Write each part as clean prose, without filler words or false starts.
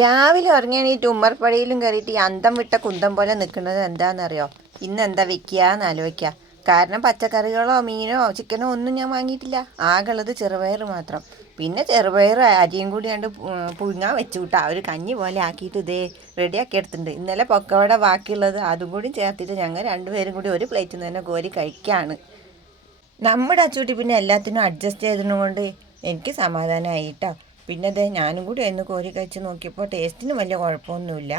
രാവിലെ ഉറങ്ങിയാണീറ്റ് ഉമ്മർപ്പടിയിലും കയറിയിട്ട് ഈ അന്തം വിട്ട കുന്തം പോലെ നിൽക്കുന്നത് എന്താണെന്നറിയോ? ഇന്ന് എന്താ വെക്കുകയെന്ന് ആലോചിക്കുക. കാരണം പച്ചക്കറികളോ മീനോ ചിക്കനോ ഒന്നും ഞാൻ വാങ്ങിയിട്ടില്ല. ആകെയുള്ളത് ചെറുപയർ മാത്രം. പിന്നെ ചെറുപയർ അരിയും കൂടി കണ്ട് പുഴുങ്ങാൻ വെച്ചു വിട്ടാ ഒരു കഞ്ഞി പോലെ ആക്കിയിട്ട് ഇതേ റെഡിയാക്കി എടുത്തിട്ടുണ്ട്. ഇന്നലെ പൊക്കവട ബാക്കിയുള്ളത് അതും കൂടി ചേർത്തിട്ട് ഞങ്ങൾ രണ്ടുപേരും കൂടി ഒരു പ്ലേറ്റിൽ നിന്ന് തന്നെ കോരി കഴിക്കുകയാണ്. നമ്മുടെ അച്ചൂട്ടി പിന്നെ എല്ലാത്തിനും അഡ്ജസ്റ്റ് ചെയ്തതുകൊണ്ട് എനിക്ക് സമാധാനമായി കേട്ടോ. പിന്നെ അതെ ഞാനും കൂടി ഒന്ന് കോരി കഴിച്ച് നോക്കിയപ്പോൾ ടേസ്റ്റിന് വലിയ കുഴപ്പമൊന്നുമില്ല.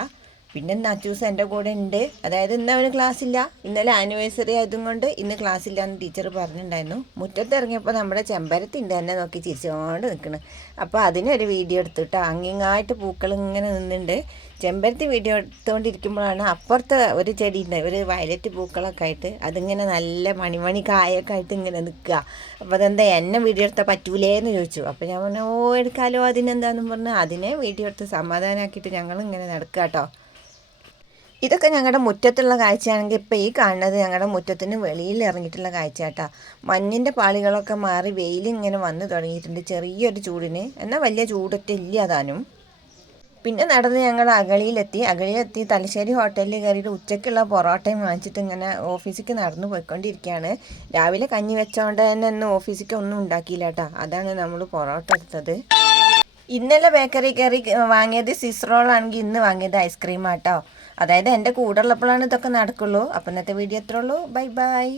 പിന്നെ അച്ചൂസ് എൻ്റെ കൂടെ ഉണ്ട്. അതായത് ഇന്ന് അവന് ക്ലാസ്സില്ല. ഇന്നലെ ആനിവേഴ്സറി ആയതുകൊണ്ട് ഇന്ന് ക്ലാസ്സില്ല എന്ന് ടീച്ചർ പറഞ്ഞിട്ടുണ്ടായിരുന്നു. മുറ്റത്ത് ഇറങ്ങിയപ്പോൾ നമ്മുടെ ചെമ്പരത്തി ഉണ്ട് എന്നെ നോക്കി ചിരിച്ചുകൊണ്ട് നിൽക്കണം. അപ്പോൾ അതിനൊരു വീഡിയോ എടുത്തിട്ട് അങ്ങിങ്ങായിട്ട് പൂക്കൾ ഇങ്ങനെ നിന്നുണ്ട്. ചെമ്പരത്തി വീഡിയോ എടുത്തുകൊണ്ടിരിക്കുമ്പോഴാണ് അപ്പുറത്ത് ഒരു ചെടി ഉണ്ട്, ഒരു വയലറ്റ് പൂക്കളൊക്കെ ആയിട്ട് അതിങ്ങനെ നല്ല മണിമണി കായൊക്കെ ആയിട്ട് ഇങ്ങനെ നിൽക്കുക. അപ്പോൾ അതെന്താ എന്നെ വീഡിയോ എടുത്താൽ പറ്റൂലേന്ന് ചോദിച്ചു. അപ്പോൾ ഞാൻ പറഞ്ഞു ഓ എടുക്കാലോ അതിനെന്താണെന്നും പറഞ്ഞ് അതിനെ വീഡിയോ എടുത്ത് സമാധാനമാക്കിയിട്ട് ഞങ്ങളിങ്ങനെ നടക്കുക കേട്ടോ. ഇതൊക്കെ ഞങ്ങളുടെ മുറ്റത്തുള്ള കാഴ്ചയാണെങ്കിൽ ഇപ്പോൾ ഈ കാണുന്നത് ഞങ്ങളുടെ മുറ്റത്തിന് വെളിയിൽ ഇറങ്ങിയിട്ടുള്ള കാഴ്ച കേട്ടോ. മഞ്ഞിൻ്റെ പാളികളൊക്കെ മാറി വെയിലിങ്ങനെ വന്നു തുടങ്ങിയിട്ടുണ്ട് ചെറിയൊരു ചൂടിന്. എന്നാൽ വലിയ ചൂടൊറ്റില്ല താനും. പിന്നെ നടന്ന് ഞങ്ങൾ അഗളിയിലെത്തി തലശ്ശേരി ഹോട്ടലിൽ കയറിയിട്ട് ഉച്ചയ്ക്കുള്ള പൊറോട്ടയും വാങ്ങിച്ചിട്ട് ഇങ്ങനെ ഓഫീസിലേക്ക് നടന്നു പോയിക്കൊണ്ടിരിക്കുകയാണ്. രാവിലെ കഞ്ഞി വെച്ചോണ്ട് തന്നെ ഇന്ന് ഓഫീസിലേക്ക് ഒന്നും ഉണ്ടാക്കിയില്ല കേട്ടോ. അതാണ് നമ്മൾ പൊറോട്ട എടുത്തത്. ഇന്നലെ ബേക്കറി കയറി വാങ്ങിയത് സ്വിസ് റോളാണെങ്കിൽ ഇന്ന് വാങ്ങിയത് ഐസ്ക്രീം ആട്ടോ. അതായത് എൻ്റെ കൂടെ ഉള്ളപ്പോഴാണ് ഇതൊക്കെ നടക്കുള്ളൂ. അപ്പം ഇന്നത്തെ വീഡിയോ എത്ര ഉള്ളൂ. Bye bye.